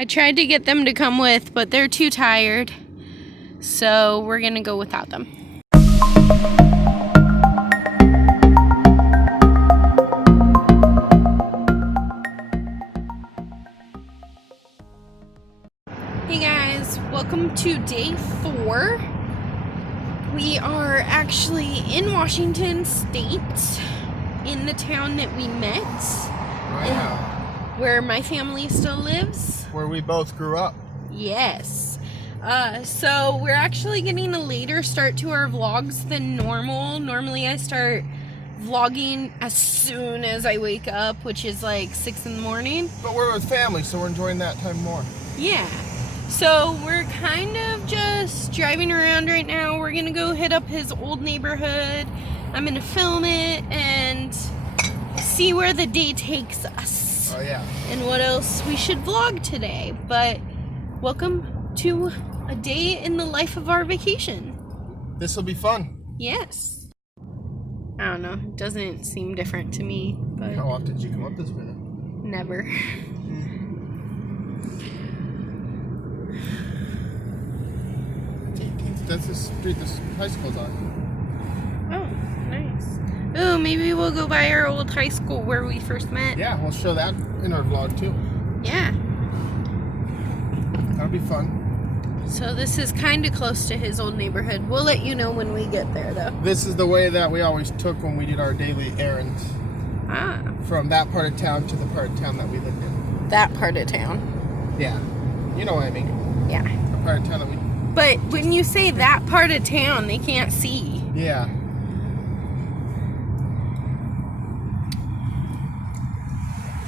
I tried to get them to come with, but they're too tired. So we're gonna go without them. Hey guys, welcome to day 4. We are actually in Washington State, in the town that we met. Wow. Where my family still lives. Where we both grew up. Yes. So we're actually getting a later start to our vlogs than normal. Normally I start vlogging as soon as I wake up, which is like 6 in the morning. But we're with family, so we're enjoying that time more. Yeah. So we're kind of just driving around right now. We're gonna go hit up his old neighborhood. I'm gonna film it and see where the day takes us. Oh yeah. And what else we should vlog today. But welcome to a day in the life of our vacation. This will be fun. Yes. I don't know. It doesn't seem different to me. But How often did you come up this way? never. That's the street this high school's on. Oh, nice. Oh, maybe we'll go by our old high school where we first met. Yeah, we'll show that in our vlog too. Yeah. That'll be fun. So this is kind of close to his old neighborhood. We'll let you know when we get there, though. This is the way that we always took when we did our daily errands. Ah. From that part of town to the part of town that we lived in. That part of town. Yeah. You know what I mean. Yeah. The part of town that we... But when you say that part of town, they can't see. Yeah.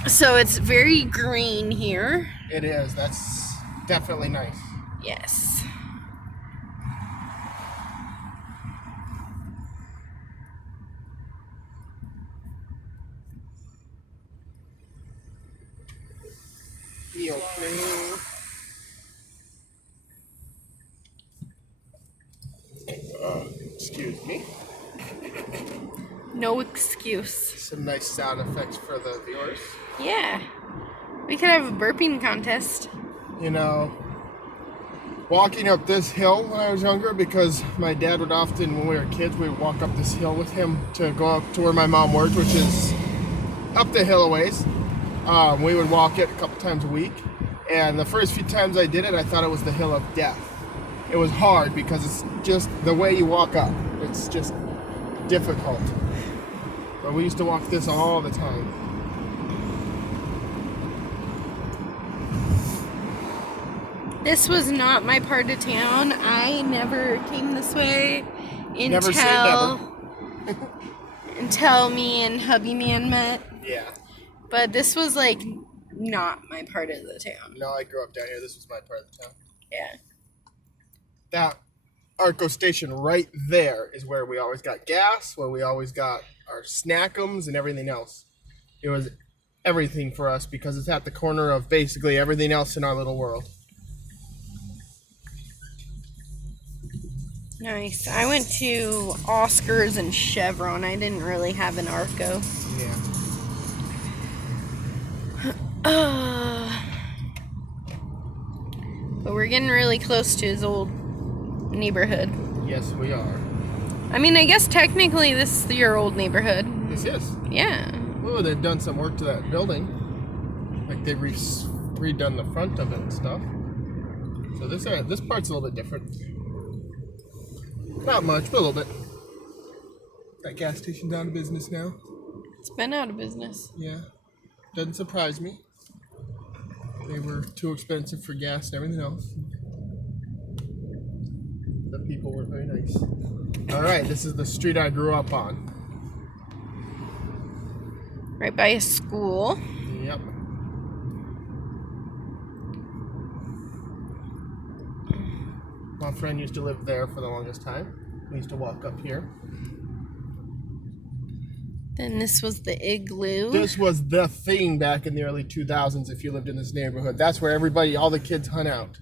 So it's very green here. It is. That's definitely nice. Yes. Excuse me. No excuse. Some nice sound effects for the viewers. Yeah. We could have a burping contest. You know, walking up this hill when I was younger, because my dad would often, when we were kids, we would walk up this hill with him to go up to where my mom worked, which is up the hill a ways. We would walk it a couple times a week. And the first few times I did it, I thought it was the hill of death. It was hard because it's just the way you walk up. It's just difficult. But we used to walk this all the time. This was not my part of town. I never came this way Never say never. until me and hubby man met. Yeah. But this was like not my part of the town. No, I grew up down here. This was my part of the town. Yeah. That Arco station right there is where we always got gas, where we always got our snackums and everything else. It was everything for us because it's at the corner of basically everything else in our little world. Nice. I went to Oscars and Chevron. I didn't really have an Arco. Yeah. But we're getting really close to his old neighborhood. Yes, we are. I mean, I guess technically this is your old neighborhood. This is. Yeah. Oh, they've done some work to that building. Like they've redone the front of it and stuff. So this part's a little bit different. Not much, but a little bit. That gas station's out of business now. It's been out of business. Yeah. Doesn't surprise me. They were too expensive for gas and everything else. The people were very nice. Alright, this is the street I grew up on. Right by a school. Yep. My friend used to live there for the longest time. We used to walk up here. Then this was the igloo. This was the thing back in the early 2000s if you lived in this neighborhood. That's where all the kids hung out.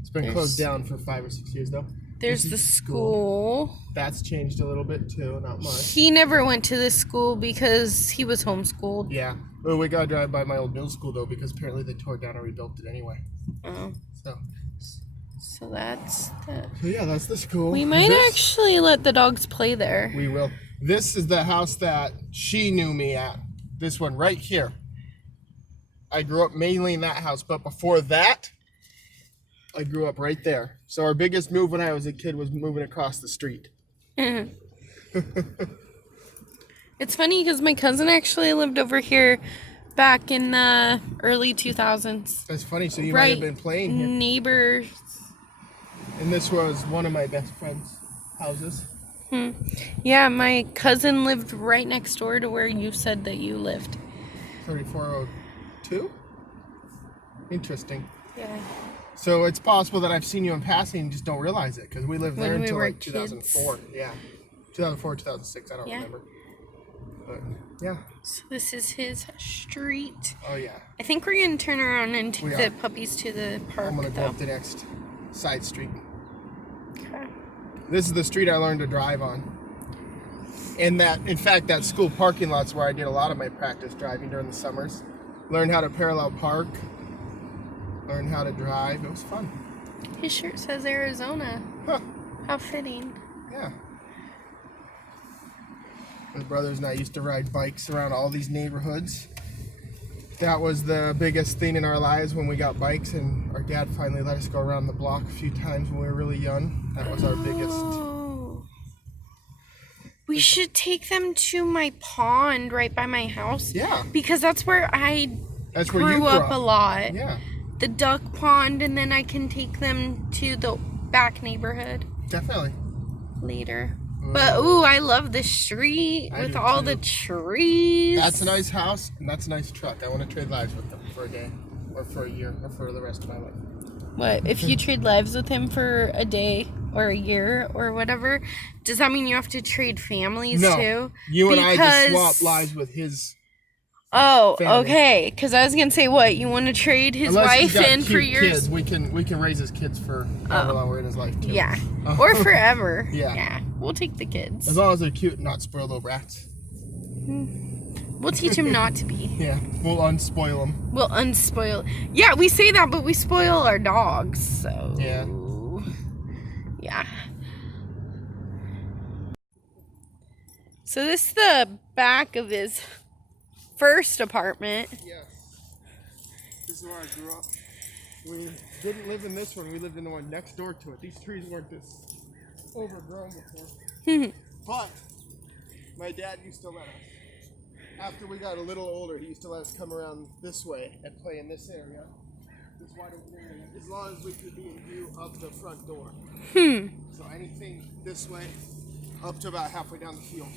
It's been closed down for 5 or 6 years though. There's the school. That's changed a little bit too, not much. He never went to this school because he was homeschooled. Yeah, Well, we gotta drive by my old middle school though, because apparently they tore it down and rebuilt it anyway. Oh. So that's the... So yeah, that's the school. We might actually let the dogs play there. We will. This is the house that she knew me at. This one right here. I grew up mainly in that house, but before that, I grew up right there. So our biggest move when I was a kid was moving across the street. It's funny because my cousin actually lived over here back in the early 2000s. That's funny. So you might have been playing here. Neighbors. And this was one of my best friend's houses. Yeah, my cousin lived right next door to where you said that you lived. 3402? Interesting. Yeah. So it's possible that I've seen you in passing and just don't realize it, because we lived there until like kids. 2004. Yeah. 2004, 2006, I don't remember. But yeah. So this is his street. Oh yeah. I think we're going to turn around and take the puppies to the park. I'm going to go up the next side street. Okay. This is the street I learned to drive on. And in fact, that school parking lot's where I did a lot of my practice driving during the summers. Learned how to parallel park. Learned how to drive. It was fun. His shirt says Arizona. Huh. How fitting. Yeah. My brothers and I used to ride bikes around all these neighborhoods. That was the biggest thing in our lives when we got bikes, and our dad finally let us go around the block a few times when we were really young. That was our biggest. We should take them to my pond right by my house. Yeah. Because that's where I grew up a lot. Yeah. The duck pond, and then I can take them to the back neighborhood. Definitely. Later. But, ooh, I love the street with all the trees. That's a nice house, and that's a nice truck. I want to trade lives with them for a day, or for a year, or for the rest of my life. What? If you trade lives with him for a day, or a year, or whatever, does that mean you have to trade families, too? No. You and I just swap lives with his family. Okay. Because I was going to say, what? You want to trade his wife in for yours? Kids. We can raise his kids for however long we're in his life, too. Yeah. Or forever. Yeah. We'll take the kids. As long as they're cute and not spoiled little brats. We'll teach them not to be. Yeah, we'll unspoil them. We'll unspoil. Yeah, we say that, but we spoil our dogs, so. Yeah. Yeah. So this is the back of his first apartment. Yes. This is where I grew up. We didn't live in this one. We lived in the one next door to it. These trees weren't this overgrown before. But my dad used to let us. After we got a little older, he used to let us come around this way and play in this area. This wide open area. As long as we could be in view of the front door. So anything this way, up to about halfway down the field.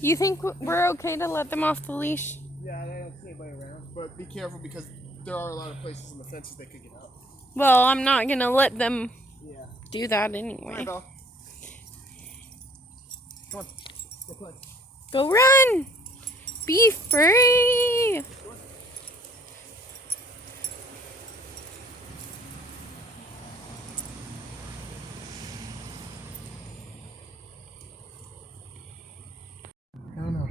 You think we're okay to let them off the leash? Yeah, I don't see anybody around. But be careful, because there are a lot of places in the fences they could get out. Well, I'm not going to let them do that anyway. Hi, Belle. Come on, go play. Go run! Be free! I don't know.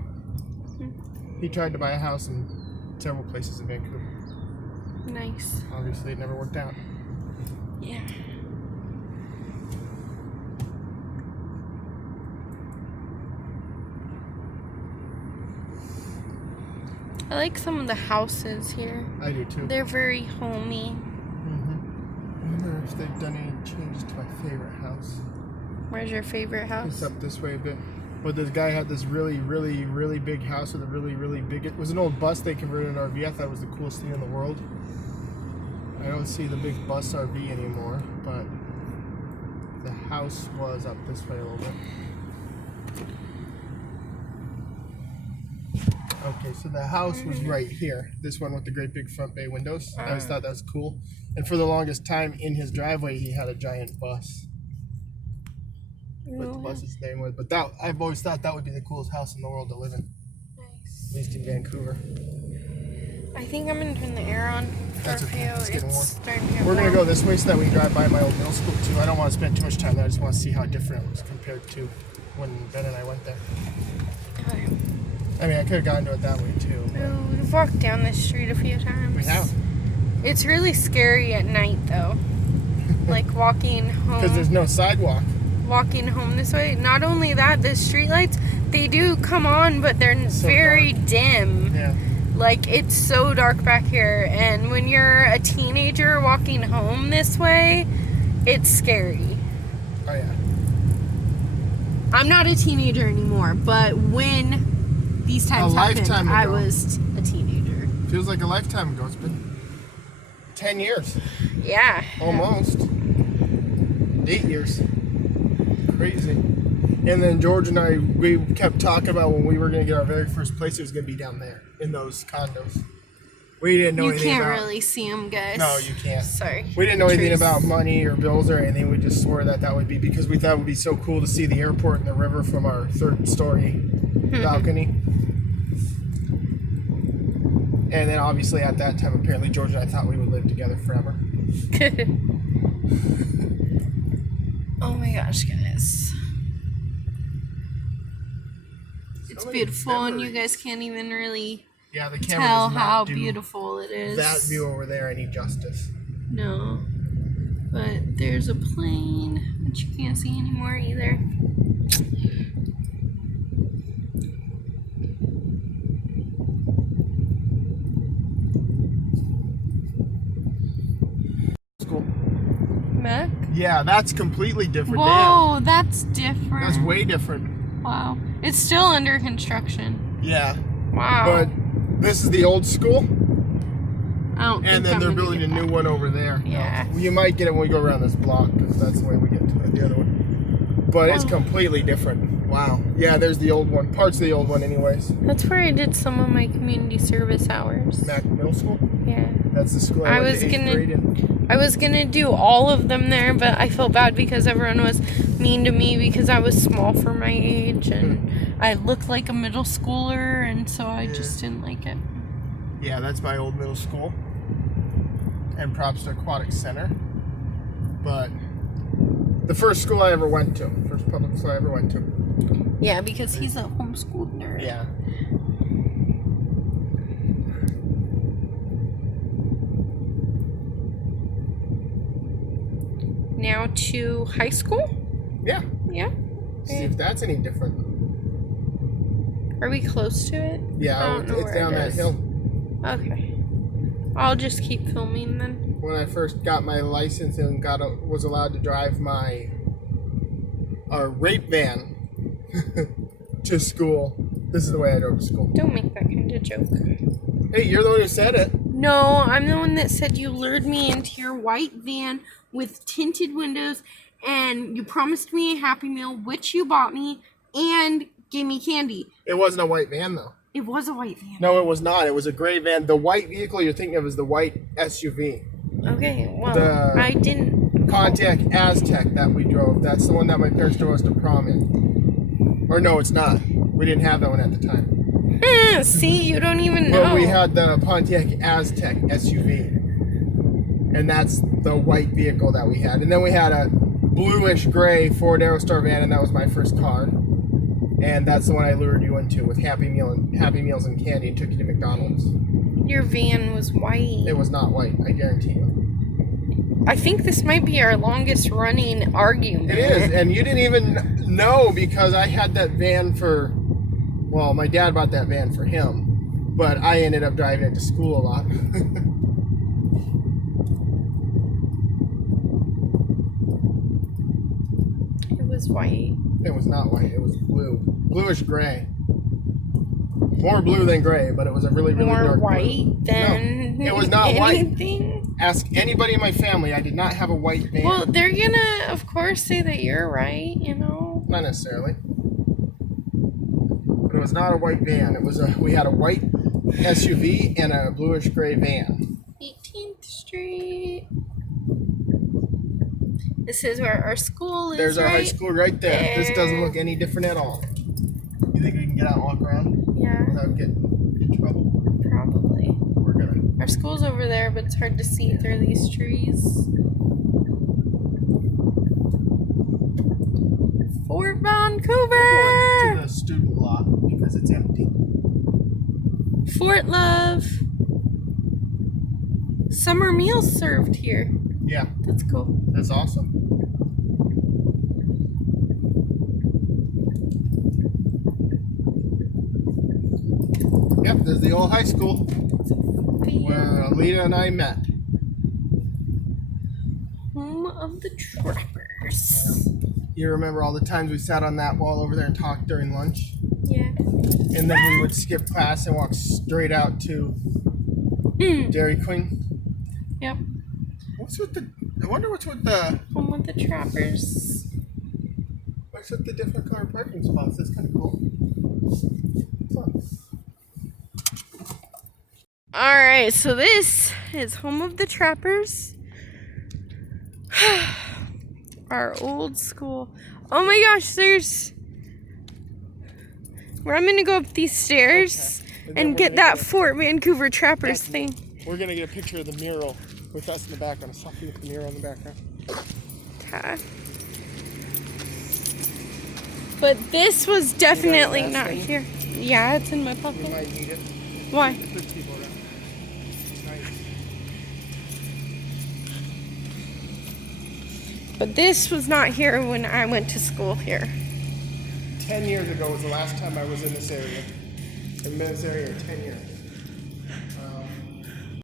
He tried to buy a house in several places in Vancouver. Nice. Obviously, it never worked out. Yeah. I like some of the houses here. I do too. They're very homey. I wonder if they've done any changes to my favorite house. Where's your favorite house? It's up this way a bit. But this guy had this really, really, really big house with a really, really big... It was an old bus they converted into an RV. I thought it was the coolest thing in the world. I don't see the big bus RV anymore, but the house was up this way a little bit. Okay, so the house was right here. This one with the great big front bay windows. I always thought that was cool. And for the longest time in his driveway, he had a giant bus. But the bus is staying with. But that, I've always thought that would be the coolest house in the world to live in. Nice. At least in Vancouver. I think I'm going to turn the air on for That's a okay. few. It's getting warm. Starting to get We're going to warm. go this way so that we can drive by my old middle school too. I don't want to spend too much time there. I just want to see how different it was compared to when Ben and I went there. Okay. I mean, I could have gotten to it that way too. Oh, we've walked down this street a few times. We have. It's really scary at night, though. Like walking home. Because there's no sidewalk. Walking home this way. Not only that, the streetlights, they do come on, but they're So very dark. dim. Yeah. Like, it's so dark back here. And when you're a teenager walking home this way, it's scary. Oh, yeah. I'm not a teenager anymore, but when these times happened, lifetime I ago. was a teenager. Feels like a lifetime ago. It's been 10 years. Yeah. Almost. 8 years. Crazy. And then George and I, we kept talking about when we were going to get our very first place, it was going to be down there in those condos. We didn't know You anything can't about... really see them, guys. No, you can't. Sorry. We didn't know anything Trees. about money or bills or anything. We just swore that would be because we thought it would be so cool to see the airport and the river from our third story balcony. And then obviously at that time, apparently George and I thought we would live together forever. Oh my gosh, guys. It's many beautiful, and you memories. guys can't even really Yeah, the camera tell does not how do beautiful it is. that view over there any justice. No. But there's a plane, which you can't see anymore either. School. Mac? Yeah, that's completely different. Whoa, that's different. Damn, that's way different. Wow. It's still under construction. Yeah, Wow. but this is the old school. I don't think And then I'm they're gonna building a get new that. one over there. Yeah. No, you might get it when we go around this block because that's the way we get to the other one. But it's Oh. completely different. Wow. Yeah, there's the old one. Parts of the old one, anyways. That's where I did some of my community service hours. Mac Middle School. Yeah. That's the school I I went was to 8th gonna- grade in. I was gonna do all of them there, but I felt bad because everyone was mean to me because I was small for my age and I looked like a middle schooler, and so I just didn't like it. Yeah, that's my old middle school. And props to Aquatic Center. But the first school I ever went to, first public school I ever went to. Yeah, because he's a homeschooled nerd. Yeah. Now to high school? Yeah. Yeah. See if that's any different. Are we close to it? I Yeah, don't know it's where down it that is. hill. Okay. I'll just keep filming then. When I first got my license and was allowed to drive my rape van to school, this is the way I drove to school. Don't make that kind of joke. Hey, you're the one who said it. No, I'm the one that said you lured me into your white van with tinted windows and you promised me a Happy Meal, which you bought me, and gave me candy. It wasn't a white van, though. It was a white van. No, it was not. It was a gray van. The white vehicle you're thinking of is the white SUV. Okay, well, The- I didn't. Pontiac Aztec that we drove. That's the one that my parents drove us to prom in. Or no, it's not. We didn't have that one at the time. See, you don't even know. But we had the Pontiac Aztec SUV. And that's the white vehicle that we had. And then we had a bluish gray Ford Aerostar van, and that was my first car. And that's the one I lured you into with Happy Meals and candy and took you to McDonald's. Your van was white. It was not white, I guarantee you. I think this might be our longest running argument. It is, and you didn't even know because I had that van for, well, my dad bought that van for him, but I ended up driving it to school a lot. It was white. It was not white, it was blue. Bluish gray. More blue than gray, but it was a really, really More dark white blue. than No, it was not anything. white. Ask anybody in my family, I did not have a white van. Well, they're gonna, of course, say that you're right, you know. Not necessarily. But it was not a white van. We had a white SUV and a bluish gray van. 18th Street. This is where our school is. There's our high right school right there. This doesn't there. look any different at all. You think we can get out and walk around Yeah, without getting in trouble? probably. We're gonna. Our school's over there, but it's hard to see through these trees. Fort To Vancouver! the student lot because it's empty. Fort Love. Summer meals served here. Yeah, That's cool. that's awesome. Yep, there's the old high school where Alida and I met. Home of the Trappers. You remember all the times we sat on that wall over there and talked during lunch? Yeah. And then we would skip class and walk straight out to Dairy Queen. Yep. I wonder what's with the Home of the Trappers. what's with the different color parking spots. That's kind of cool. Fun. Alright, so this is Home of the Trappers. Our old school. Oh my gosh, there's where I'm gonna go up these stairs and get that Fort Vancouver Trappers thing. We're gonna get a picture of the mural with us in the background. A selfie with the mural in the background. Okay. But this was definitely that not thing? here. Yeah, it's in my We pocket. might need it. Why? Put the keyboard up. Nice. But this was not here when I went to school here. 10 years ago was the last time I was in this area. I've been in this area for 10 years.